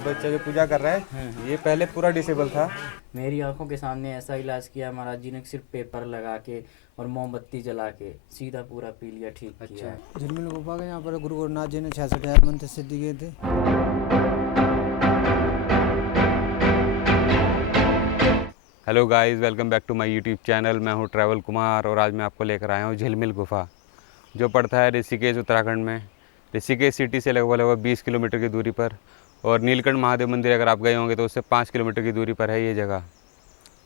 बच्चा जो पूजा कर रहा है ये पहले पूरा डिसेबल था। मेरी आंखों के सामने ऐसा इलाज किया महाराज जी ने, सिर्फ पेपर लगा के और मोमबत्ती जला के सीधा पूरा पी लिया, ठीक किया। झिलमिल गुफा के यहाँ पर गुरु गोरखनाथ जी ने 66,000 मंत्र सिद्धि किए थे। Hello guys, welcome back to my YouTube channel. मैं हूं ट्रैवल कुमार और आज मैं आपको लेकर आया हूं झिलमिल गुफा, जो पड़ता है ऋषिकेश उत्तराखंड में। ऋषिकेश सिटी से लगभग 20 किलोमीटर की दूरी पर, और नीलकंठ महादेव मंदिर अगर आप गए होंगे तो उससे 5 किलोमीटर की दूरी पर है ये जगह।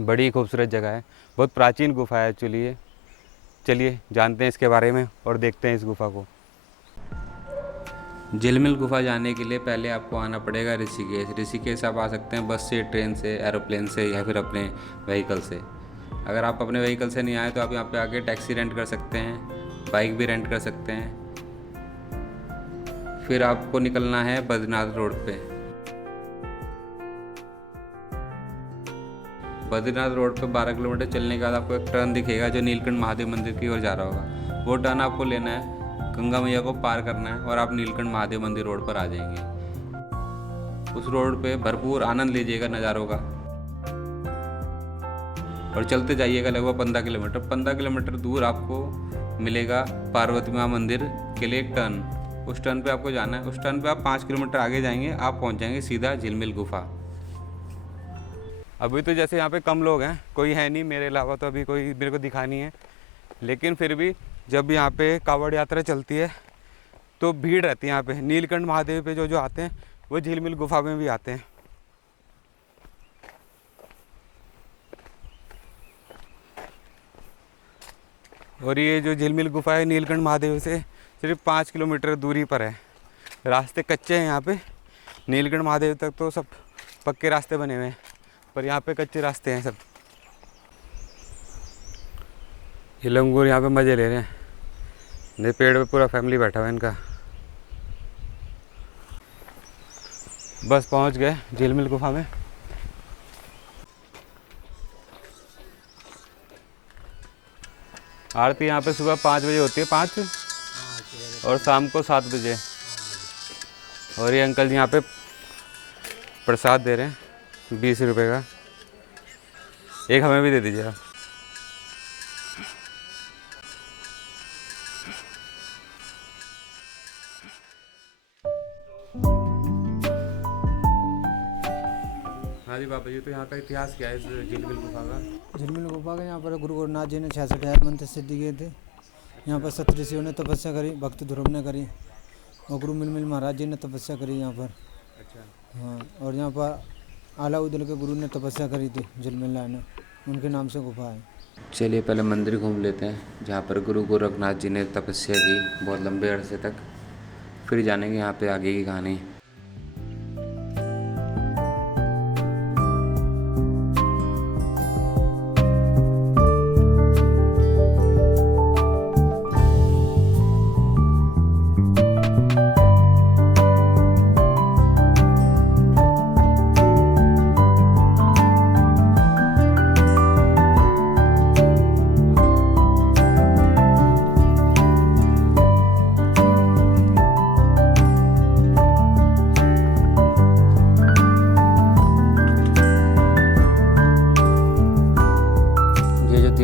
बड़ी खूबसूरत जगह है, बहुत प्राचीन गुफा है एक्चुअली ये। चलिए जानते हैं इसके बारे में और देखते हैं इस गुफा को। झिलमिल गुफा जाने के लिए पहले आपको आना पड़ेगा ऋषिकेश। ऋषिकेश आप आ सकते हैं बस से, ट्रेन से, एरोप्लेन से या फिर अपने व्हीकल से। अगर आप अपने व्हीकल से नहीं आए तो आप यहाँ पे आके टैक्सी रेंट कर सकते हैं, बाइक भी रेंट कर सकते हैं। फिर आपको निकलना है बद्रीनाथ रोड पे। बद्रीनाथ रोड पे 12 किलोमीटर चलने के बाद आपको एक टर्न दिखेगा जो नीलकंठ महादेव मंदिर की ओर जा रहा होगा। वो टर्न आपको लेना है, गंगा मैया को पार करना है और आप नीलकंठ महादेव मंदिर रोड पर आ जाएंगे। उस रोड पे भरपूर आनंद लीजिएगा नज़ारों का और चलते जाइएगा लगभग 15 किलोमीटर। 15 किलोमीटर दूर आपको मिलेगा पार्वती माँ मंदिर के लिए एक टर्न। उस टर्न पे आपको जाना है। उस टर्न पे आप 5 किलोमीटर आगे जाएंगे, आप पहुंच जाएंगे सीधा झिलमिल गुफा। अभी तो जैसे यहाँ पे कम लोग हैं, कोई है नहीं मेरे अलावा, तो अभी कोई मेरे को दिखा नहीं है। लेकिन फिर भी जब यहाँ पे कावड़ यात्रा चलती है तो भीड़ रहती है यहाँ पे। नीलकंठ महादेव पे जो आते हैं वो झिलमिल गुफा में भी आते हैं। और ये जो झिलमिल गुफा है नीलकंठ महादेव से सिर्फ 5 किलोमीटर दूरी पर है। रास्ते कच्चे हैं यहाँ पे। नीलकंठ महादेव तक तो सब पक्के रास्ते बने हुए हैं, पर यहाँ पे कच्चे रास्ते हैं सब। ये लंगूर यहाँ पे मज़े ले रहे हैं। ये पेड़ पे पूरा फैमिली बैठा हुआ है इनका। बस पहुँच गए झिलमिल गुफा में। आरती यहाँ पे सुबह 5 बजे होती है, 5 और शाम को 7 बजे। और ये अंकल जी यहाँ पे प्रसाद दे रहे हैं 20 रुपये का। एक हमें भी दे दीजिए आप। हाँ जी बाबा जी, तो यहाँ का इतिहास क्या है इस झिलमिल गुफा का? झिलमिल गुफा के यहाँ पर गुरु गोरखनाथ जी ने 66,000 मंत्र सिद्धि किए थे। यहाँ पर सप्तऋषियों ने तपस्या करी, भक्त ध्रुव ने करी और गुरु मिलमिल महाराज जी ने तपस्या करी यहाँ पर। अच्छा। हाँ, और यहाँ पर आलाउद्दीन के गुरु ने तपस्या करी थी झिलमिल राय ने, उनके नाम से गुफा है। चलिए पहले मंदिर घूम लेते हैं जहाँ पर गुरु गोरखनाथ जी ने तपस्या की बहुत लंबे अरसे तक। फिर जानेंगे यहाँ पे आगे की कहानी।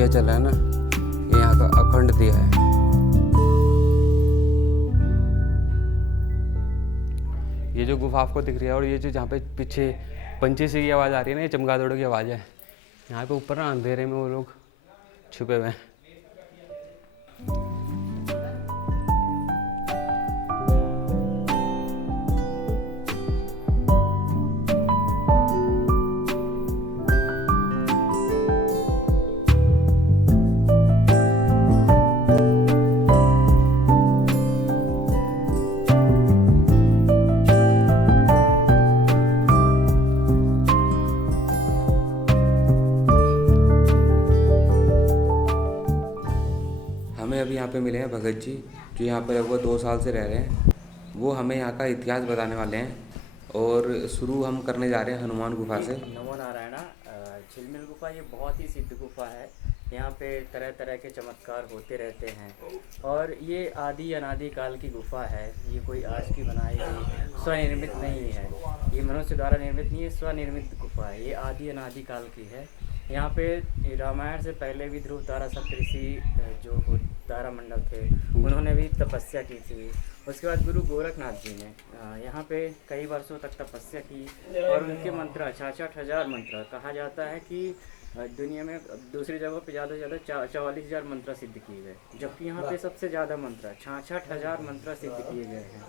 चल रहा है ना, ये यहाँ का अखंड दिया है। ये जो गुफा आपको दिख रही है और ये जो जहाँ पे पीछे पंछी सी की आवाज़ आ रही है ना, ये चमगादड़ों की आवाज़ है। यहाँ पे ऊपर ना अंधेरे में वो लोग छुपे हुए हैं। हमें अभी यहाँ पे मिले हैं भगत जी, जो यहाँ पर लगभग 2 साल से रह रहे हैं। वो हमें यहाँ का इतिहास बताने वाले हैं और शुरू हम करने जा रहे हैं हनुमान गुफा से। नमो नारायण। झिलमिल गुफा ये बहुत ही सिद्ध गुफा है। यहाँ पे तरह तरह के चमत्कार होते रहते हैं और ये आदि अनादि काल की गुफा है। ये कोई आज की बनाई गई स्वनिर्मित नहीं है, ये मनुष्य द्वारा निर्मित नहीं है, स्वनिर्मित गुफा है। ये आदि अनादि काल की है। यहाँ पे रामायण से पहले भी ध्रुव तारा सप्तऋषि जो तारा मंडल थे उन्होंने भी तपस्या की थी। उसके बाद गुरु गोरखनाथ जी ने यहाँ पे कई वर्षों तक तपस्या की और उनके मंत्र 66,000 मंत्र, कहा जाता है कि दुनिया में दूसरी जगहों पे ज़्यादा से ज़्यादा 44,000 मंत्र सिद्ध किए गए, जबकि यहाँ पे सबसे ज़्यादा मंत्र 66,000 मंत्र सिद्ध किए गए हैं।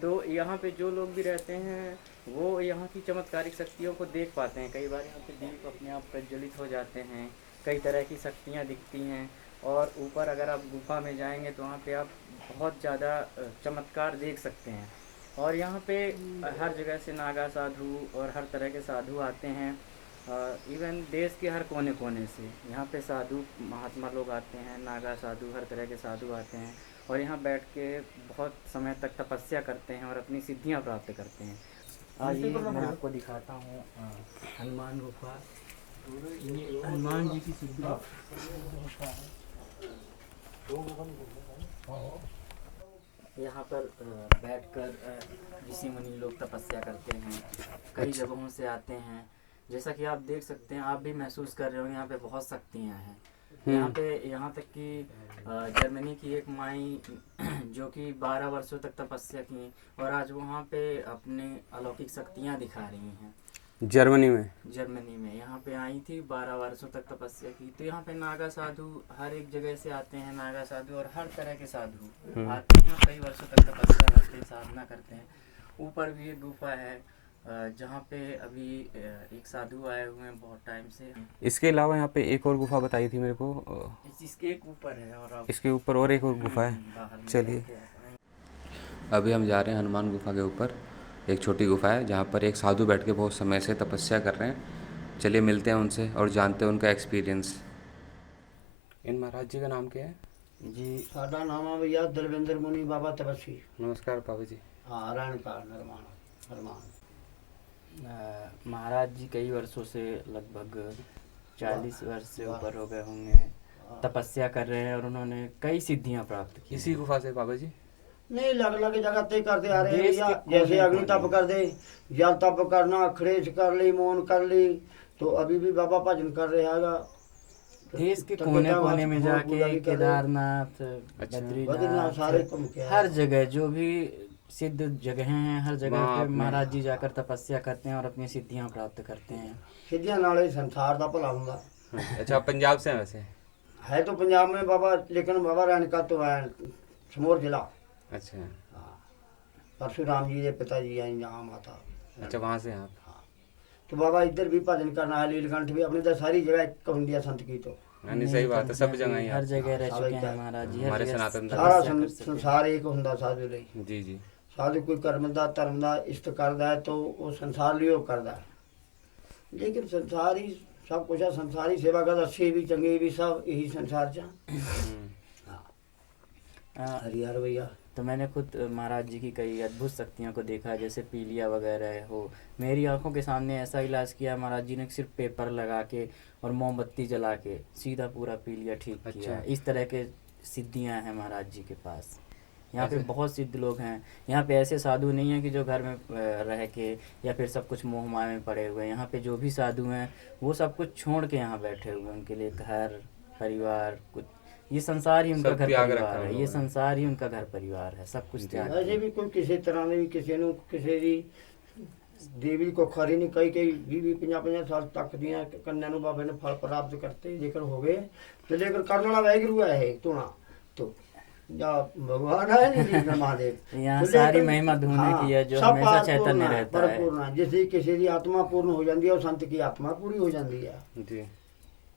तो यहाँ पे जो लोग भी रहते हैं वो यहाँ की चमत्कारिक शक्तियों को देख पाते हैं। कई बार यहाँ पे दीप अपने आप प्रज्वलित हो जाते हैं, कई तरह की शक्तियाँ दिखती हैं और ऊपर अगर आप गुफा में जाएंगे तो वहाँ पे आप बहुत ज़्यादा चमत्कार देख सकते हैं। और यहाँ पे हर जगह से नागा साधु और हर तरह के साधु आते हैं, इवन देश के हर कोने कोने से यहाँ पे साधु महात्मा लोग आते हैं, नागा साधु, हर तरह के साधु आते हैं और यहाँ बैठ के बहुत समय तक तपस्या करते हैं और अपनी सिद्धियाँ प्राप्त करते हैं। आइए मैं आपको दिखाता हूँ हनुमान गुफा। ये हनुमान जी की सिद्धि गुफा है। यहाँ पर बैठकर ऋषि मुनि लोग तपस्या करते हैं, कई जगहों से आते हैं। जैसा कि आप देख सकते हैं, आप भी महसूस कर रहे हो, यहाँ पे बहुत शक्तियाँ हैं। यहाँ पे यहाँ तक कि जर्मनी की एक माई जो कि 12 वर्षों तक तपस्या की और आज वहाँ पे अपने अलौकिक शक्तियाँ दिखा रही हैं। जर्मनी में यहाँ पे आई थी, 12 वर्षों तक तपस्या की। तो यहाँ पे नागा साधु हर एक जगह से आते हैं, नागा साधु और हर तरह के साधु आते हैं, कई वर्षों तक तपस्या करते हैं, साधना करते हैं। ऊपर भी एक गुफा है जहाँ पे अभी एक साधु आए हुए हैं बहुत टाइम से। इसके अलावा यहाँ पे एक और गुफा बताई थी मेरे को, इसके एक ऊपर है और इसके ऊपर और एक और गुफा है। चलिए अभी हम जा रहे हैं हनुमान गुफा के ऊपर। एक छोटी गुफा है जहाँ पर एक साधु बैठ के बहुत समय से तपस्या कर रहे हैं। चलिए मिलते हैं उनसे और जानते हैं उनका एक्सपीरियंस। इन महाराज जी का नाम क्या है जी? साडा नाम है भैया दलविंदर मुनि बाबा तपस्वी। नमस्कार बाबा जी। हाँ रण का निर्माण महाराज जी कई वर्षों से लगभग 40 वर्ष से ऊपर हो गए होंगे, तपस्या कर रहे हैं और उन्होंने कई सिद्धियां प्राप्त की। इसी गुफा से बाबा जी? नहीं, अलग अलग जगह ते करते आ रहे हैं भैया। जैसे अग्नि तप कर दे, जल तप करना, खड़ेज कर ली, मौन कर ली, तो अभी भी बाबा भजन कर रहे हैं। देश के कोने कोने में जाके केदारनाथ, बद्रीनाथ, सारे घूम के हर जगह जो भी सिद्ध जगह हैं, हर जगह पे महाराज जी जाकर तपस्या करते हैं और अपनी सिद्धियां प्राप्त करते हैं। सिद्धियां नाले संसार का भला होगा। अच्छा, पंजाब से हैं वैसे? है तो पंजाब में बाबा, लेकिन बाबा रण का तो है समोर जिला। अच्छा। हाँ, परशुराम जी के पिताजी हैं यहाँ माता। अच्छा, वहाँ से आप? हाँ, तो बाबा इधर भी भजन करना है, लीलकंठ भी अपने सारी जगह कहूँ संत की तो नहीं, सही बात है, सब जगह ही हर जगह रह चुके हैं महाराज जी। हमारे सनातन सारा संसार एक होंदा साधु ਲਈ। जी जी। साधु कोई कर्म ਦਾ ਧਰਮ ਦਾ ਇਸ਼ਟ ਕਰਦਾ है तो वो संसार लियो करदा है, लेकिन संसार ही सब कुछ है। संसारी सेवा करदा, अच्छे भी चंगे भी सब यही संसार च। हरिहर भैया। तो मैंने खुद महाराज जी की कई अद्भुत शक्तियों को देखा, जैसे पीलिया वगैरह हो। मेरी आंखों के सामने ऐसा इलाज किया महाराज जी ने, सिर्फ पेपर लगा के और मोमबत्ती जला के सीधा पूरा पीलिया ठीक किया। इस तरह के सिद्धियां हैं महाराज जी के पास। यहाँ पे बहुत सिद्ध लोग हैं। यहाँ पे ऐसे साधु नहीं हैं कि जो घर में रह के या फिर सब कुछ मोह माया में पड़े हुए हैं। यहाँ पे जो भी साधु हैं वो सब कुछ छोड़ के यहाँ बैठे हुए हैं। उनके लिए घर परिवार कुछ, ये संसार ही उनका घर परिवार है। ये संसार ही उनका घर परिवार है, सब कुछ त्याग। ऐसे भी कोई किसी तरह ने भी किसी ਨੂੰ ਕਿਸੇ ਦੀ देवी को खरी नहीं, कई कई 20-50 साल तक दियाँ कन्या ਨੂੰ बाबे ने फल प्राप्त करते जेकर हो गए। तो लेकर करने वाला वाहिगुरु है तुना तो या भगवान है नहीं महादेव। यहाँ सारी महिमा धुने की है जो हमेशा चैतन्य रहता है। परिपूर्ण, जैसे किसी की आत्मा पूर्ण हो जाती है और संत की आत्मा पूरी हो जाती है जी।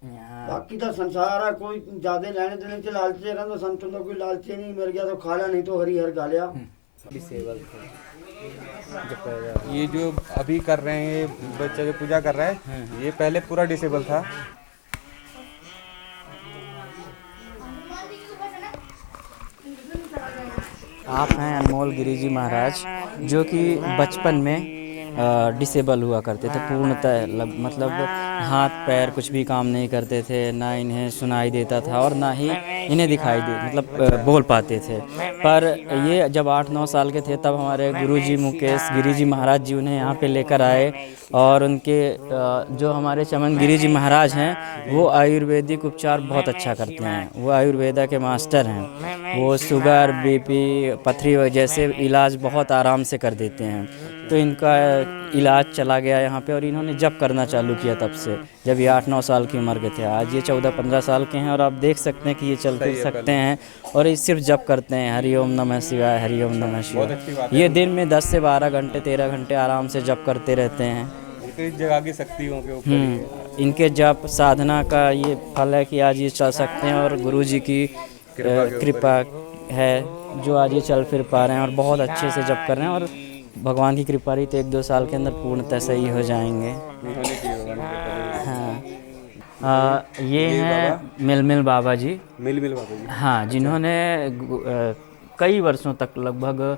बाकी तो संसार है, कोई ज्यादा लेने देने से लालचे रहना। संतों का कोई लालचे नहीं, मिल गया तो खा लिया, नहीं तो हरिहर गा लिया। ये जो अभी कर रहे हैं, ये बच्चा जो पूजा कर रहा है, ये पहले पूरा डिसेबल था। आप हैं अनमोल गिरी जी महाराज, जो कि बचपन में डिसेबल हुआ करते थे पूर्णतः, मतलब हाथ पैर कुछ भी काम नहीं करते थे, ना इन्हें सुनाई देता था और ना ही इन्हें दिखाई दे मतलब बोल पाते थे। पर ये जब 8-9 साल के थे तब हमारे गुरुजी मुकेश गिरी जी महाराज जी उन्हें यहाँ पे लेकर आए और उनके जो हमारे चमन गिरी जी महाराज हैं वो आयुर्वेदिक उपचार बहुत अच्छा करते हैं, वो आयुर्वेदा के मास्टर हैं। वो शुगर बीपी पथरी जैसे इलाज बहुत आराम से कर देते हैं। तो इनका इलाज चला गया यहाँ पे और इन्होंने जप करना चालू किया तब से, जब ये 8-9 साल की उम्र के थे। आज ये 14-15 साल के हैं और आप देख सकते हैं कि ये चल फिर सकते हैं और ये सिर्फ जप करते हैं, हरि ओम नमः शिवाय, हरि ओम नमः शिवाय। ये दिन में 10 से 12 घंटे 13 घंटे आराम से जप करते रहते हैं। तो इस जगह की शक्तियों के ऊपर इनके जप साधना का ये फल है कि आज ये चल सकते हैं और गुरुजी की कृपा है जो आज ये चल फिर पा रहे हैं और बहुत अच्छे से जप कर रहे हैं और भगवान की कृपा रही तो 1-2 साल के अंदर पूर्णतः सही हो जाएंगे। हाँ, ये हैं मिलमिल बाबा जी। मिल बाबा जी, हाँ, जिन्होंने कई वर्षों तक लगभग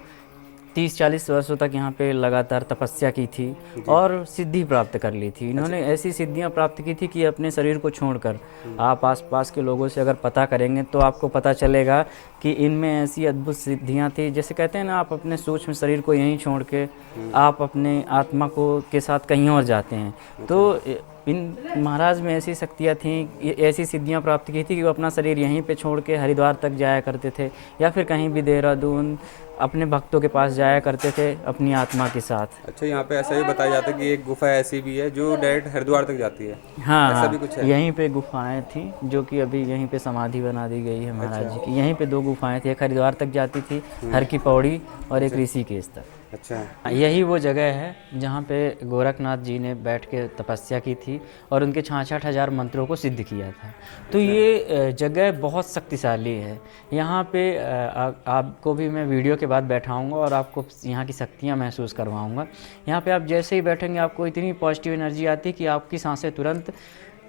30-40 वर्षों तक यहाँ पे लगातार तपस्या की थी और सिद्धि प्राप्त कर ली थी। इन्होंने ऐसी सिद्धियाँ प्राप्त की थी कि अपने शरीर को छोड़कर आप आसपास के लोगों से अगर पता करेंगे तो आपको पता चलेगा कि इनमें ऐसी अद्भुत सिद्धियाँ थी। जैसे कहते हैं ना, आप अपने सूक्ष्म शरीर को यहीं छोड़ के आप अपने आत्मा को के साथ कहीं और जाते हैं। तो इन महाराज में ऐसी शक्तियाँ थीं, ऐसी सिद्धियाँ प्राप्त की थी कि वो अपना शरीर यहीं पे छोड़ के हरिद्वार तक जाया करते थे या फिर कहीं भी देहरादून अपने भक्तों के पास जाया करते थे अपनी आत्मा के साथ। अच्छा, यहाँ पे ऐसा भी बताया जाता है कि एक गुफा ऐसी भी है जो डायरेक्ट हरिद्वार तक जाती है। हाँ, ऐसा भी कुछ है? यहीं पे गुफाएं थी जो कि अभी यहीं पे समाधि बना दी गई है महाराज जी की। यहीं पे 2 गुफाएं थी, एक हरिद्वार तक जाती थी हर की पौड़ी और एक ऋषिकेश तक। अच्छा, यही वो जगह है जहाँ पे गोरखनाथ जी ने बैठ के तपस्या की थी और उनके 66,000 मंत्रों को सिद्ध किया था। तो ये जगह बहुत शक्तिशाली है। यहाँ पे आपको भी मैं वीडियो के बाद बैठाऊंगा और आपको यहाँ की शक्तियाँ महसूस करवाऊंगा। यहाँ पे आप जैसे ही बैठेंगे आपको इतनी पॉजिटिव एनर्जी आती है कि आपकी सांसें तुरंत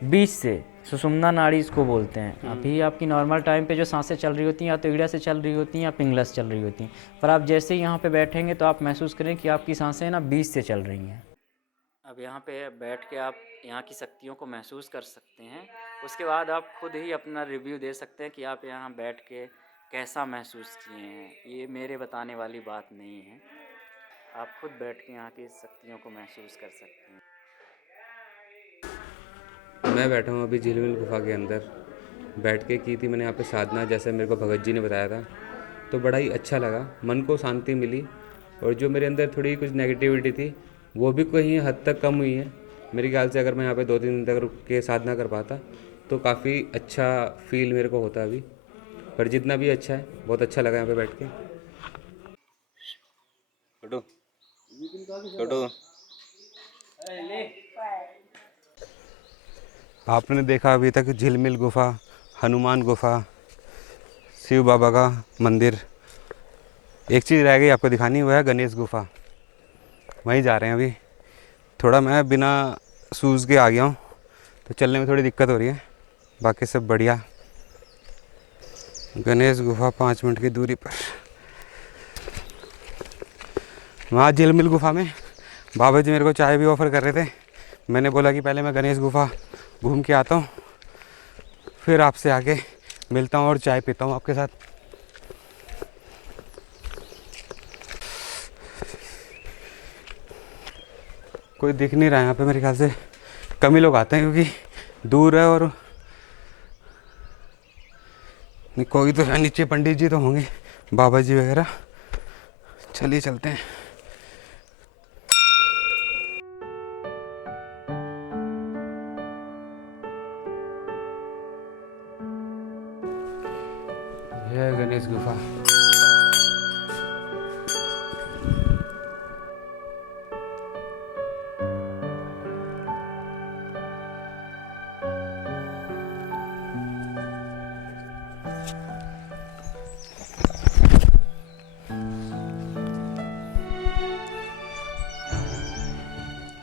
बीच से, सुषुम्ना नाड़ी इसको बोलते हैं। अभी आपकी नॉर्मल टाइम पे जो सांसें चल रही होती हैं या तो ईड़ा से चल रही होती हैं या पिंगला से चल रही होती हैं, पर आप जैसे ही यहाँ पे बैठेंगे तो आप महसूस करें कि आपकी सांसें ना बीच से चल रही हैं। अब यहाँ पे बैठ के आप यहाँ की शक्तियों को महसूस कर सकते हैं। उसके बाद आप खुद ही अपना रिव्यू दे सकते हैं कि आप यहाँ बैठ के कैसा महसूस किए हैं। ये मेरे बताने वाली बात नहीं है, आप खुद बैठ के यहाँ की शक्तियों को महसूस कर सकते हैं। मैं बैठा हूँ अभी झिलमिल गुफा के अंदर, बैठ के की थी मैंने यहाँ पे साधना, जैसे मेरे को भगत जी ने बताया था। तो बड़ा ही अच्छा लगा, मन को शांति मिली और जो मेरे अंदर थोड़ी कुछ नेगेटिविटी थी वो भी कहीं हद तक कम हुई है। मेरे ख्याल से अगर मैं यहाँ पे 2-3 दिन तक रुक के साधना कर पाता तो काफ़ी अच्छा फील मेरे को होता अभी। पर जितना भी अच्छा है, बहुत अच्छा लगा यहाँ पे बैठ के। आपने देखा अभी तक झिलमिल गुफा, हनुमान गुफा, शिव बाबा का मंदिर। एक चीज़ रह गई आपको दिखानी, वो है गणेश गुफा। वहीं जा रहे हैं अभी। थोड़ा मैं बिना शूज़ के आ गया हूँ तो चलने में थोड़ी दिक्कत हो रही है, बाकी सब बढ़िया। गणेश गुफा 5 मिनट की दूरी पर। वहाँ झिलमिल गुफा में बाबा जी मेरे को चाय भी ऑफ़र कर रहे थे। मैंने बोला कि पहले मैं गणेश गुफा घूम के आता हूँ, फिर आपसे आके मिलता हूँ और चाय पीता हूँ आपके साथ। कोई दिख नहीं रहा है यहाँ पे, मेरे ख्याल से कम ही लोग आते हैं क्योंकि दूर है और कोई तो है नीचे, पंडित जी तो होंगे, बाबा जी वगैरह। चलिए चलते हैं। यह है गणेश गुफा।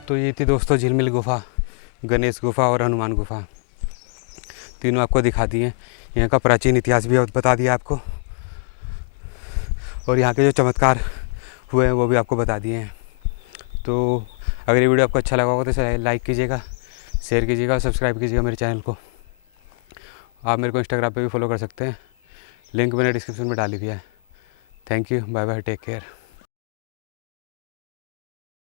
तो ये थी दोस्तों झिलमिल गुफा, गणेश गुफा और हनुमान गुफा, तीनों आपको दिखा दिए। यहाँ का प्राचीन इतिहास भी बता दिया आपको और यहाँ के जो चमत्कार हुए हैं वो भी आपको बता दिए हैं। तो अगर ये वीडियो आपको अच्छा लगा होगा तो लाइक कीजिएगा, शेयर कीजिएगा और सब्सक्राइब कीजिएगा मेरे चैनल को। आप मेरे को इंस्टाग्राम पे भी फॉलो कर सकते हैं, लिंक मैंने डिस्क्रिप्शन में डाली दिया है। Thank you, bye bye, take care.